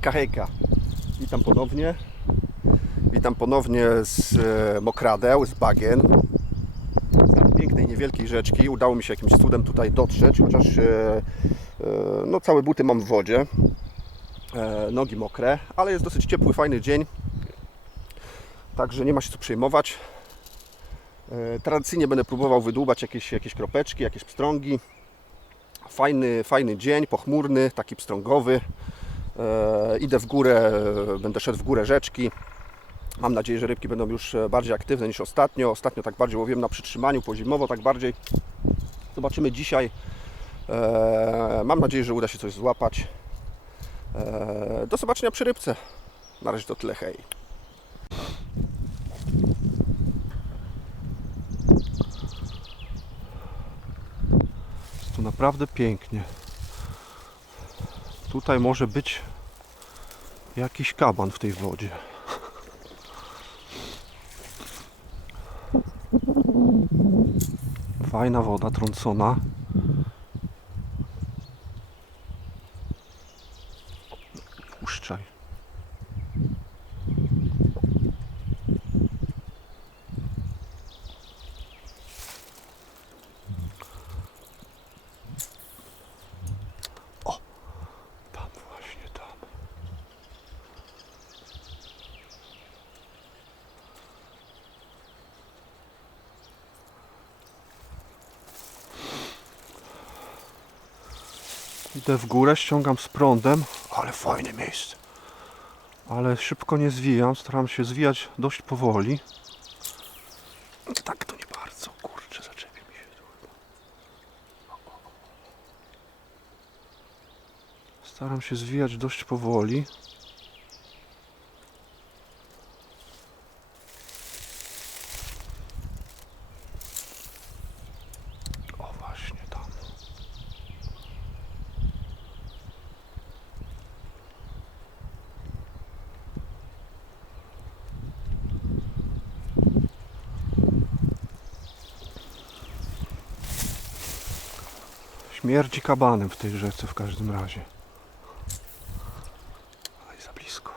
Hejka, hejka. Witam ponownie. Witam ponownie z e, Mokradeł, z Bagien. Z tej pięknej, niewielkiej rzeczki. Udało mi się jakimś cudem tutaj dotrzeć, chociaż e, e, no, całe buty mam w wodzie. Nogi mokre, ale jest dosyć ciepły, fajny dzień. Także nie ma się co przejmować. Tradycyjnie będę próbował wydłubać jakieś, jakieś kropeczki, jakieś pstrągi. Fajny, fajny dzień, pochmurny, taki pstrągowy. E, idę w górę, będę szedł w górę rzeczki. Mam nadzieję, że rybki będą już e, bardziej aktywne niż ostatnio. Ostatnio tak bardziej łowiłem na przytrzymaniu, pozimowo tak bardziej. Zobaczymy dzisiaj. E, mam nadzieję, że uda się coś złapać. Do zobaczenia przy rybce. Na razie to tyle, hej. Tu naprawdę pięknie. Tutaj może być jakiś kaban w tej wodzie. Fajna woda trącona. Idę w górę, ściągam z prądem, ale fajne miejsce. Ale szybko nie zwijam, staram się zwijać dość powoli. Tak to nie bardzo, kurczę, zaczepie mi się tu. Staram się zwijać dość powoli. O właśnie tam. Śmierdzi kabanem w tej rzece w każdym razie. Oj, za blisko.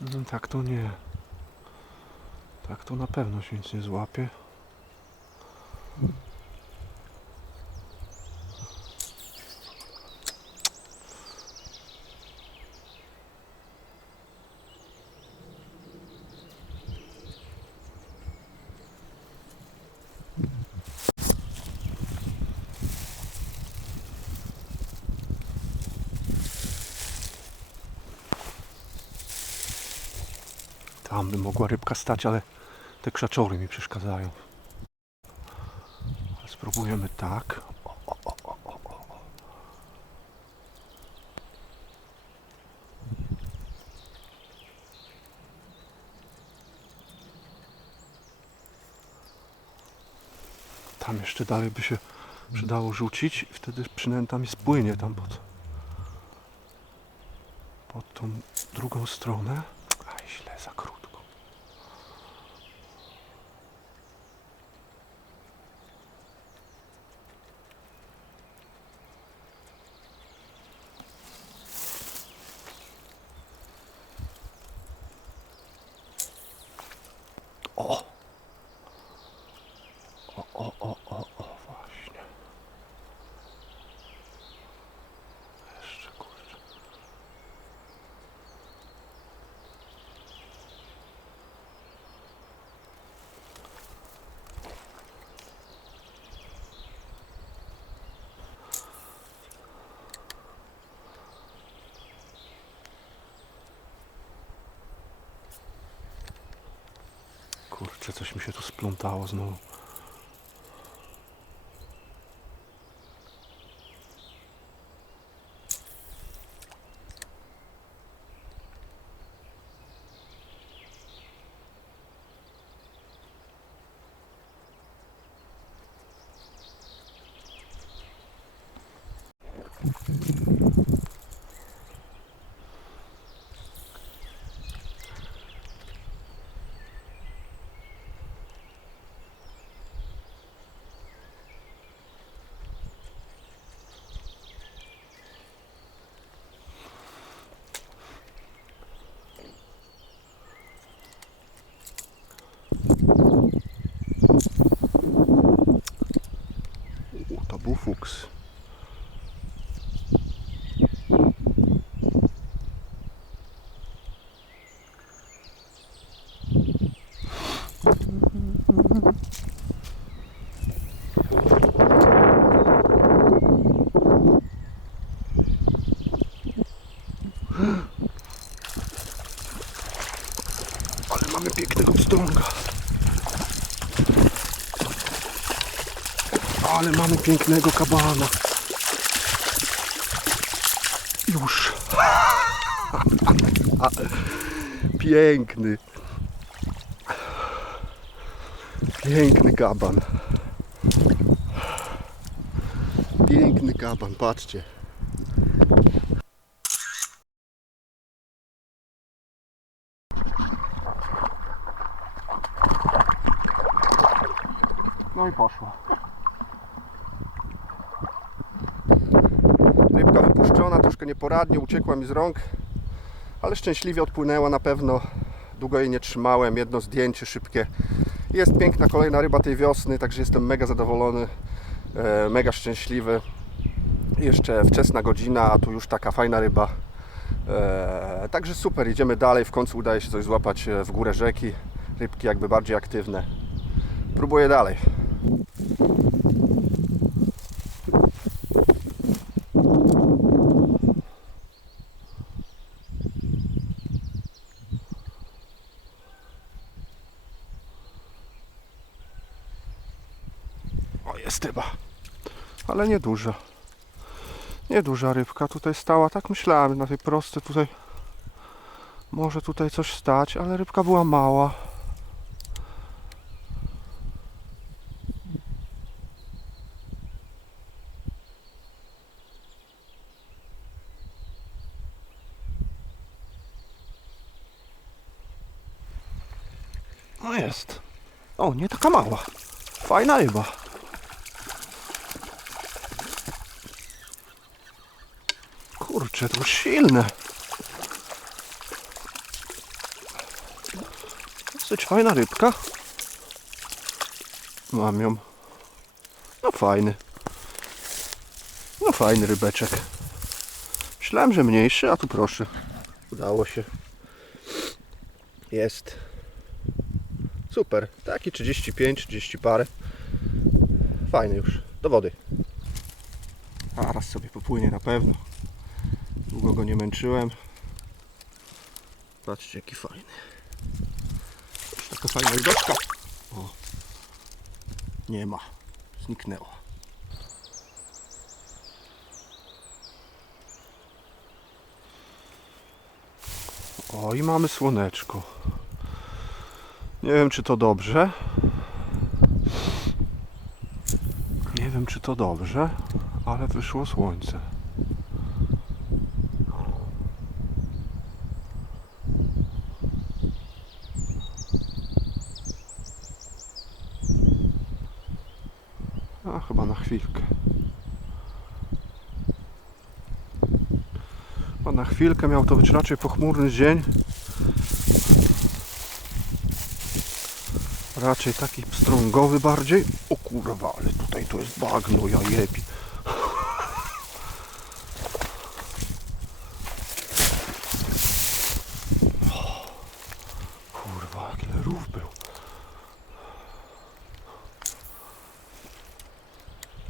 No, tak to nie. Tak to na pewno się nic nie złapie. Tam by mogła rybka stać, ale te krzaczory mi przeszkadzają. Spróbujemy tak. Tam jeszcze dalej by się przydało rzucić i wtedy przynęta mi spłynie tam pod, pod tą drugą stronę. Aj, źle, za. O! O, o, o, o, o, właśnie. Jeszcze kurczę. Kurczę, coś mi się tu splątało znowu. U, to był fuks. Ale mamy pięknego pstrąga. Ale mamy pięknego kabana. Już. Piękny. Piękny kaban. Piękny kaban, patrzcie. No i poszło. Rybka wypuszczona, troszkę nieporadnie, uciekła mi z rąk, ale szczęśliwie odpłynęła na pewno. Długo jej nie trzymałem, jedno zdjęcie szybkie. Jest piękna kolejna ryba tej wiosny, także jestem mega zadowolony, e, mega szczęśliwy. Jeszcze wczesna godzina, a tu już taka fajna ryba. E, także super, idziemy dalej. W końcu udaje się coś złapać e, w górę rzeki. Rybki jakby bardziej aktywne. Próbuję dalej. O, jest ryba. Ale nieduża. Nieduża rybka tutaj stała. Tak myślałem, na tej prostej tutaj może tutaj coś stać, ale rybka była mała. No jest. O, nie taka mała. Fajna ryba. Kurczę, to silne. Dosyć fajna rybka. Mam ją. No fajny. No fajny rybeczek. Myślałem, że mniejszy, a tu proszę. Udało się. Jest. Super. Taki 35, 30 parę. Fajny już. Do wody. Zaraz sobie popłynie na pewno. Długo go nie męczyłem. Patrzcie jaki fajny. Taka fajna widoczka. O. Nie ma. Zniknęła. O i mamy słoneczko. Nie wiem czy to dobrze. Nie wiem czy to dobrze, ale wyszło słońce. A chyba na chwilkę. Chyba na chwilkę miał to być raczej pochmurny dzień. Raczej taki pstrągowy bardziej. O kurwa, ale tutaj to jest bagno, ja jebi. Kurwa, jaki rów był.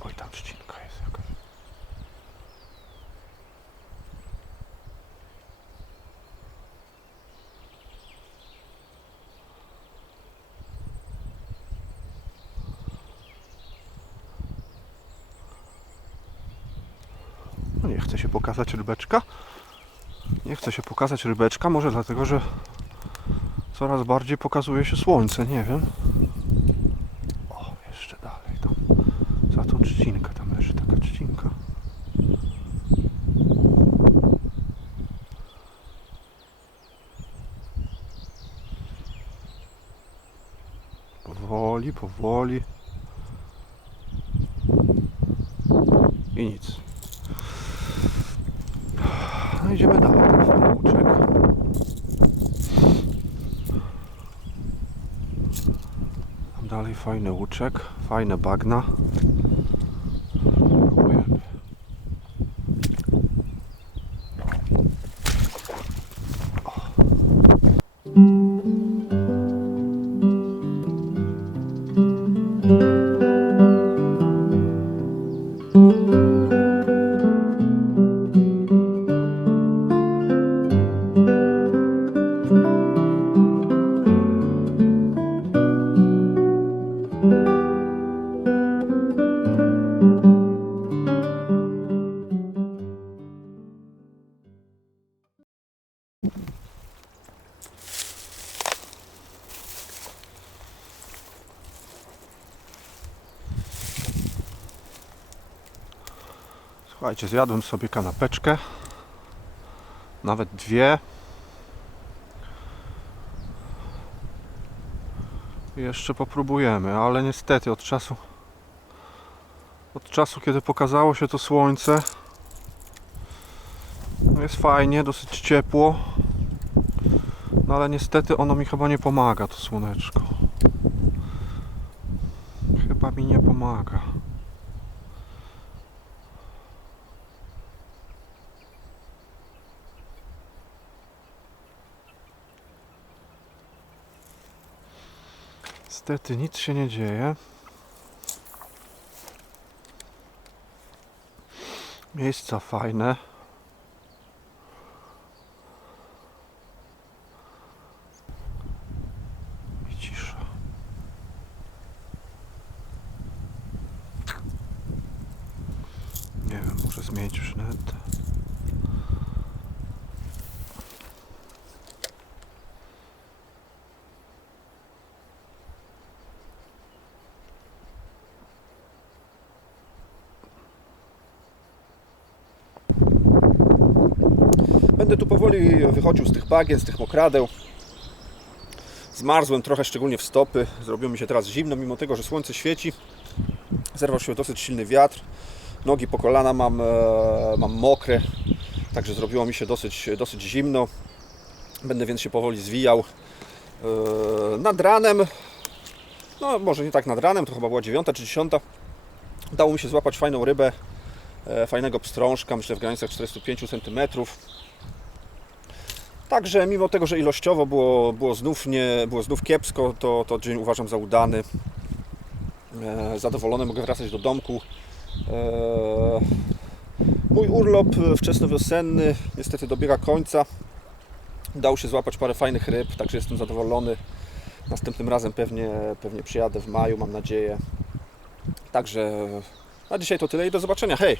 Oj, tam trzcinka jest jakaś. No nie chce się pokazać rybeczka. Nie chce się pokazać rybeczka, może dlatego, że coraz bardziej pokazuje się słońce, nie wiem. O, jeszcze dalej tam. Za tą trzcinkę tam leży taka trzcinka. Powoli, powoli. I nic. No idziemy dalej. Fajny łuczek. Tam dalej fajny łuczek, fajne bagna. Słuchajcie, zjadłem sobie kanapeczkę. Nawet dwie. Jeszcze popróbujemy, ale niestety od czasu od czasu kiedy pokazało się to słońce jest fajnie, dosyć ciepło. No ale niestety ono mi chyba nie pomaga to słoneczko. Chyba mi nie pomaga. Niestety nic się nie dzieje. Miejsca fajne. I. Nie wiem, może zmienić przynętę. Tu powoli wychodził z tych bagien, z tych mokradeł. Zmarzłem trochę, szczególnie w stopy. Zrobiło mi się teraz zimno, mimo tego, że słońce świeci. Zerwał się dosyć silny wiatr. Nogi po kolana mam, e, mam mokre, także zrobiło mi się dosyć, dosyć zimno. Będę więc się powoli zwijał. E, Nad ranem, no może nie tak nad ranem, to chyba była 9 czy 10. Udało mi się złapać fajną rybę, e, fajnego pstrążka, myślę w granicach 45 cm. Także mimo tego, że ilościowo było, było, znów, nie, było znów kiepsko, to, to dzień uważam za udany. E, zadowolony, mogę wracać do domku. E, mój urlop wczesnowiosenny niestety dobiega końca. Udało się złapać parę fajnych ryb, także jestem zadowolony. Następnym razem pewnie, pewnie przyjadę w maju, mam nadzieję. Także na dzisiaj to tyle i do zobaczenia. Hej!